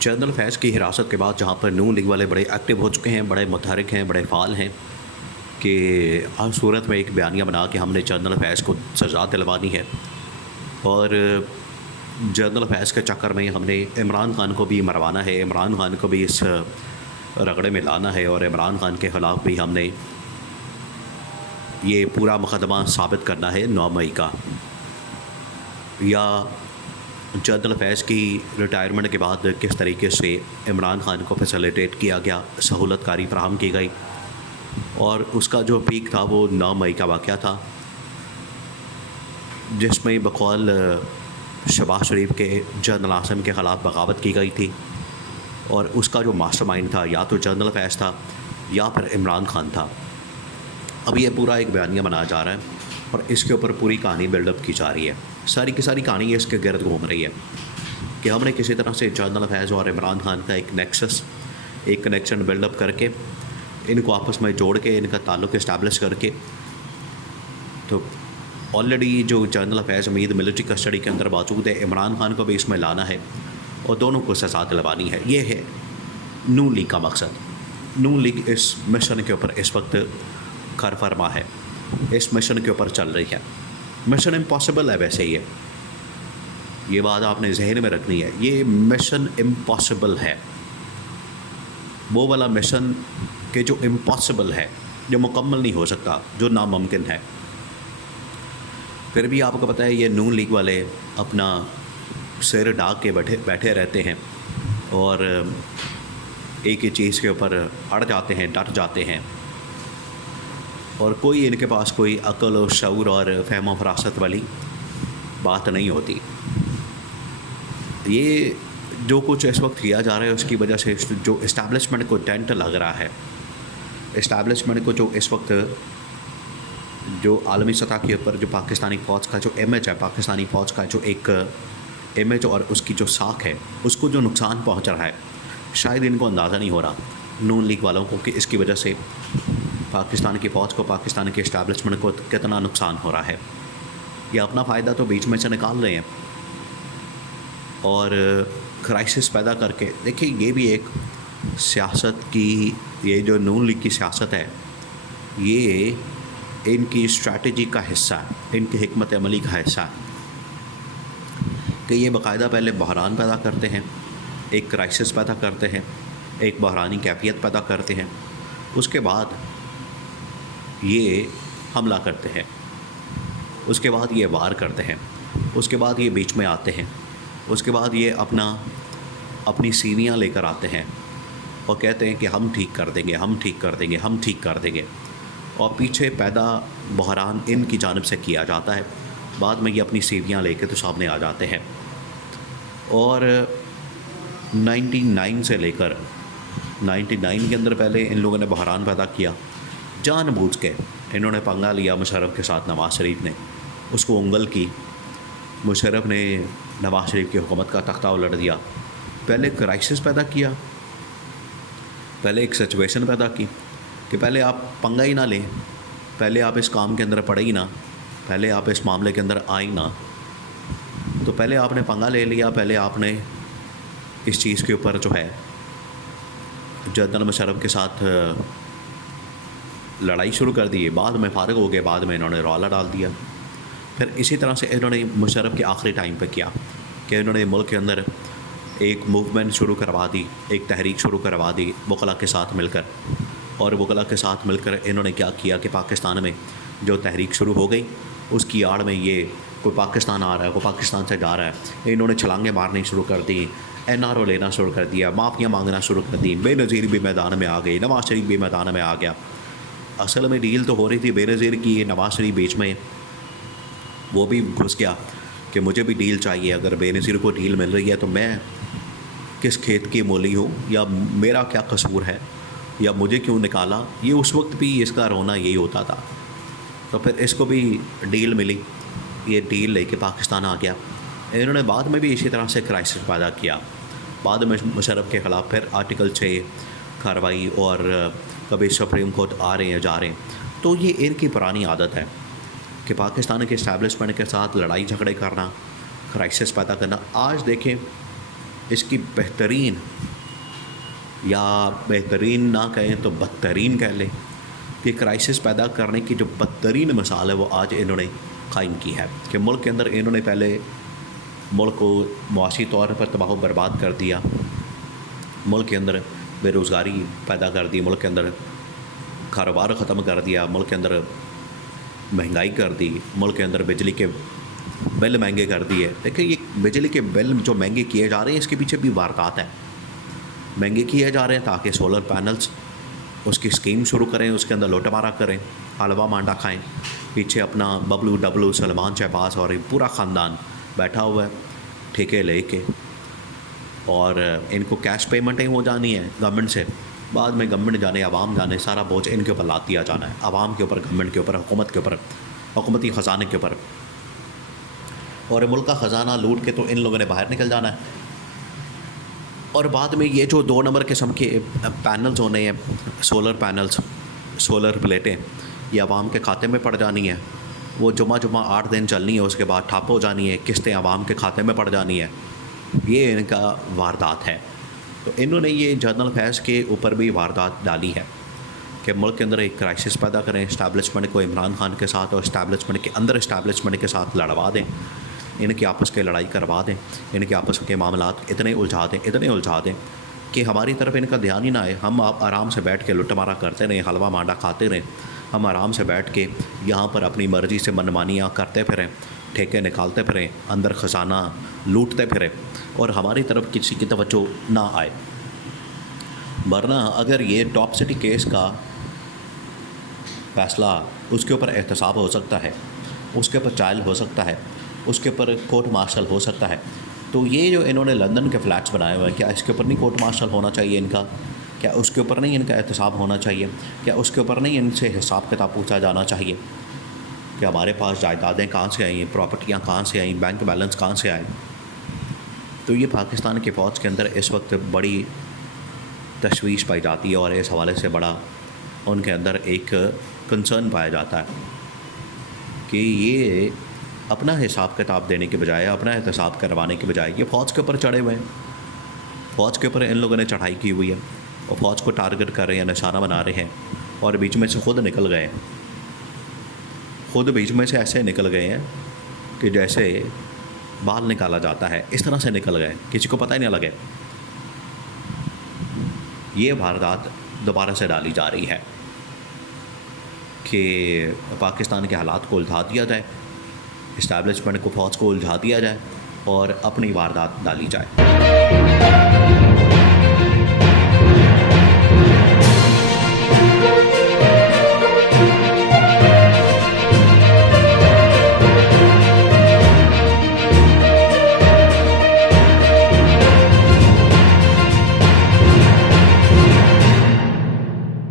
General فیض کی حراست کے بعد جہاں پر نون لیگ والے بڑے ایکٹیو ہو چکے ہیں، بڑے متحرک ہیں، بڑے فعال ہیں کہ ہر صورت میں ایک بیانیہ بنا کے ہم نے جنرل فیض کو سزا دلوانی ہے، اور جنرل فیض کے چکر میں ہم نے عمران خان کو بھی مروانا ہے، عمران خان کو بھی اس رگڑے میں لانا ہے، اور عمران خان کے خلاف بھی ہم نے یہ پورا مقدمہ ثابت کرنا ہے 9 مئی کا۔ یا جنرل فیض کی ریٹائرمنٹ کے بعد کس طریقے سے عمران خان کو فیسیلیٹیٹ کیا گیا، سہولت کاری فراہم کی گئی، اور اس کا جو پیک تھا وہ 9 مئی کا واقعہ تھا، جس میں بقول شہباز شریف کے جنرل عاصم کے خلاف بغاوت کی گئی تھی، اور اس کا جو ماسٹر مائنڈ تھا یا تو جنرل فیض تھا یا پھر عمران خان تھا۔ اب یہ پورا ایک بیانیہ بنایا جا رہا ہے اور اس کے اوپر پوری کہانی بلڈ اپ کی جا رہی ہے، ساری کی ساری کہانی اس کے گرد گھوم رہی ہے کہ ہم نے کسی طرح سے جنرل فیض اور عمران خان کا ایک کنیکشن بلڈ اپ کر کے ان کو آپس میں جوڑ کے ان کا تعلق اسٹیبلش کر کے، تو آلریڈی جو جنرل فیض امید ملٹری کسٹڈی کے اندر موجود ہے، عمران خان کو بھی اس میں لانا ہے اور دونوں کو سزا دلوانی ہے۔ یہ ہے نون لیگ کا مقصد۔ نون لیگ اس مشن کے اوپر اس وقت کار فرما ہے، اس مشن کے اوپر چل رہی ہے۔ مشن امپاسبل ہے، ویسے یہ بات آپ نے ذہن میں رکھنی ہے، یہ مشن امپاسبل ہے، وہ والا مشن کہ جو امپاسبل ہے، جو مکمل نہیں ہو سکتا، جو ناممکن ہے۔ پھر بھی آپ کو پتہ ہے یہ نون لیگ والے اپنا سر ڈاک کے بیٹھے رہتے ہیں اور ایک ہی چیز کے اوپر اڑ جاتے ہیں، ڈٹ جاتے ہیں، اور کوئی ان کے پاس کوئی عقل و شعور اور فہم و فراست والی بات نہیں ہوتی۔ یہ جو کچھ اس وقت کیا جا رہا ہے اس کی وجہ سے جو اسٹیبلشمنٹ کو ڈینٹ لگ رہا ہے، اسٹیبلشمنٹ کو جو اس وقت جو عالمی سطح کے اوپر جو پاکستانی فوج کا جو امیج ہے، پاکستانی فوج کا جو ایک امیج اور اس کی جو ساکھ ہے، اس کو جو نقصان پہنچ رہا ہے، شاید ان کو اندازہ نہیں ہو رہا نون لیگ والوں کو کہ اس کی وجہ سے پاکستان کی فوج کو، پاکستان کے اسٹیبلشمنٹ کو کتنا نقصان ہو رہا ہے۔ یہ اپنا فائدہ تو بیچ میں سے نکال رہے ہیں اور کرائسس پیدا کر کے، دیکھیں یہ بھی ایک سیاست کی، یہ جو نون لیگ کی سیاست ہے، یہ ان کی اسٹریٹجی کا حصہ ہے، ان کی حکمت عملی کا حصہ ہے کہ یہ باقاعدہ پہلے بحران پیدا کرتے ہیں، ایک کرائسس پیدا کرتے ہیں، ایک بحرانی کیفیت پیدا کرتے ہیں، اس کے بعد یہ حملہ کرتے ہیں، اس کے بعد یہ وار کرتے ہیں، اس کے بعد یہ بیچ میں آتے ہیں، اس کے بعد یہ اپنی سینیاں لے کر آتے ہیں اور کہتے ہیں کہ ہم ٹھیک کر دیں گے، ہم ٹھیک کر دیں گے، ہم ٹھیک کر دیں گے، اور پیچھے پیدا بحران ان کی جانب سے کیا جاتا ہے، بعد میں یہ اپنی سینیاں لے کے تو سامنے آ جاتے ہیں۔ اور 99 سے لے کر 99 کے اندر پہلے ان لوگوں نے بحران پیدا کیا، جان بوجھ کے انہوں نے پنگا لیا مشرف کے ساتھ، نواز شریف نے اس کو انگل کی، مشرف نے نواز شریف کی حکومت کا تختہ الٹ دیا، پہلے کرائسس پیدا کیا، پہلے ایک سچویشن پیدا کی کہ پہلے آپ پنگا ہی نہ لیں، پہلے آپ اس کام کے اندر پڑے ہی نہ، پہلے آپ اس معاملے کے اندر آئیں نہ، تو پہلے آپ نے پنگا لے لیا، پہلے آپ نے اس چیز کے اوپر جو ہے جنرل مشرف کے ساتھ لڑائی شروع کر دی، بعد میں فارغ ہو گئے، بعد میں انہوں نے رولا ڈال دیا۔ پھر اسی طرح سے انہوں نے مشرف کے آخری ٹائم پہ کیا کہ انہوں نے ملک کے اندر ایک موومنٹ شروع کروا دی، ایک تحریک شروع کروا دی وکلا کے ساتھ مل کر، اور وکلا کے ساتھ مل کر انہوں نے کیا کیا کہ پاکستان میں جو تحریک شروع ہو گئی اس کی آڑ میں یہ کوئی پاکستان آ رہا ہے، کوئی پاکستان سے جا رہا ہے، انہوں نے چھلانگیں مارنی شروع کر دی، NRO لینا شروع کر دیا، معافیاں مانگنا شروع کر دی، بے نظیر بھی میدان میں آ گئی، نواز شریف بھی میدان میں آ گیا۔ اصل میں ڈیل تو ہو رہی تھی بے نظیر کی، نواز شریف بیچ میں وہ بھی گھس گیا کہ مجھے بھی ڈیل چاہیے، اگر بے نظیر کو ڈیل مل رہی ہے تو میں کس کھیت کی مولی ہوں، یا میرا کیا قصور ہے، یا مجھے کیوں نکالا۔ یہ اس وقت بھی اس کا رونا یہی ہوتا تھا، تو پھر اس کو بھی ڈیل ملی، یہ ڈیل لے کے پاکستان آ گیا۔ انہوں نے بعد میں بھی اسی طرح سے کرائسس پیدا کیا، بعد میں مشرف کے خلاف پھر آرٹیکل 6 کارروائی، اور کبھی سپریم کورٹ آ رہے ہیں جا رہے ہیں۔ تو یہ ان کی پرانی عادت ہے کہ پاکستان کے اسٹیبلشمنٹ کے ساتھ لڑائی جھگڑے کرنا، کرائسس پیدا کرنا۔ آج دیکھیں اس کی بہترین یا بہترین نہ کہیں تو بدترین کہہ لیں کہ کرائسس پیدا کرنے کی جو بدترین مثال ہے وہ آج انہوں نے قائم کی ہے کہ ملک کے اندر انہوں نے پہلے ملک کو معاشی طور پر تباہ و برباد کر دیا، ملک کے اندر بے روزگاری پیدا کر دی، ملک کے اندر کاروبار ختم کر دیا، ملک کے اندر مہنگائی کر دی، ملک کے اندر بجلی کے بل مہنگے کر دیے۔ دیکھیں یہ بجلی کے بل جو مہنگے کیے جا رہے ہیں اس کے پیچھے بھی واردات ہے، مہنگے کیے جا رہے ہیں تاکہ سولر پینلز اس کی اسکیم شروع کریں، اس کے اندر لوٹا مارا کریں، حلوہ مانڈا کھائیں، پیچھے اپنا ببلو ڈبلو سلمان شہباز اور پورا خاندان بیٹھا ہوا ہے ٹھیکے لے کے، اور ان کو کیش پیمنٹیں ہو جانی ہے گورنمنٹ سے، بعد میں گورنمنٹ جانے عوام جانے سارا بوجھ ان کے اوپر لاد دیا جانا ہے، عوام کے اوپر، گورنمنٹ کے اوپر، حکومت کے اوپر، حکومتی خزانے کے اوپر، اور ملک کا خزانہ لوٹ کے تو ان لوگوں نے باہر نکل جانا ہے۔ اور بعد میں یہ جو 2 نمبر قسم کے پینلز ہونے ہیں، سولر پینلز، سولر پلیٹیں، یہ عوام کے کھاتے میں پڑ جانی ہے، وہ جمعہ 8 دن چلنی ہے، اس کے بعد ٹھپ ہو جانی ہے، قسطیں عوام کے کھاتے میں پڑ جانی ہے۔ یہ ان کا واردات ہے۔ تو انہوں نے یہ جنرل افیئرز کے اوپر بھی واردات ڈالی ہے کہ ملک کے اندر ایک کرائسس پیدا کریں، اسٹیبلشمنٹ کو عمران خان کے ساتھ اور اسٹیبلشمنٹ کے اندر اسٹیبلشمنٹ کے ساتھ لڑوا دیں، ان کی آپس کے لڑائی کروا دیں، ان کے آپس کے معاملات اتنے الجھا دیں کہ ہماری طرف ان کا دھیان ہی نہ آئے، ہم آپ آرام سے بیٹھ کے لٹ مارا کرتے رہیں، حلوہ مانڈا کھاتے رہیں، ہم آرام سے بیٹھ کے یہاں پر اپنی مرضی سے منمانیاں کرتے پھریں، ٹھیکے نکالتے پھریں، اندر خزانہ لوٹتے پھریں، اور ہماری طرف کسی کی توجہ نہ آئے۔ ورنہ اگر یہ ٹاپ سٹی کیس کا فیصلہ اس کے اوپر احتساب ہو سکتا ہے، اس کے اوپر ٹرائل ہو سکتا ہے، اس کے اوپر کورٹ مارشل ہو سکتا ہے، تو یہ جو انہوں نے لندن کے فلیٹس بنائے ہوئے ہیں، کیا اس کے اوپر نہیں کورٹ مارشل ہونا چاہیے ان کا؟ کیا اس کے اوپر نہیں ان کا احتساب ہونا چاہیے؟ کیا اس کے اوپر نہیں ان سے حساب کتاب پوچھا جانا چاہیے کہ ہمارے پاس جائیدادیں کہاں سے آئیں، پراپرٹیاں کہاں سے آئیں، بینک بیلنس کہاں سے آئے؟ تو یہ پاکستان کی فوج کے اندر اس وقت بڑی تشویش پائی جاتی ہے، اور اس حوالے سے بڑا ان کے اندر ایک کنسرن پایا جاتا ہے کہ یہ اپنا حساب کتاب دینے کے بجائے، اپنا احتساب کروانے کے بجائے یہ فوج کے اوپر چڑھے ہوئے ہیں، فوج کے اوپر ان لوگوں نے چڑھائی کی ہوئی ہے، اور فوج کو ٹارگٹ کر رہے ہیں، نشانہ بنا رہے ہیں، اور بیچ میں سے خود نکل گئے ہیں، خود بیچ میں سے ایسے نکل گئے ہیں کہ جیسے بال نکالا جاتا ہے، اس طرح سے نکل گئے، کسی کو پتہ ہی نہیں لگے۔ یہ واردات دوبارہ سے ڈالی جا رہی ہے کہ پاکستان کے حالات کو الجھا دیا جائے، اسٹیبلشمنٹ کو، فوج کو الجھا دیا جائے، اور اپنی واردات ڈالی جائے۔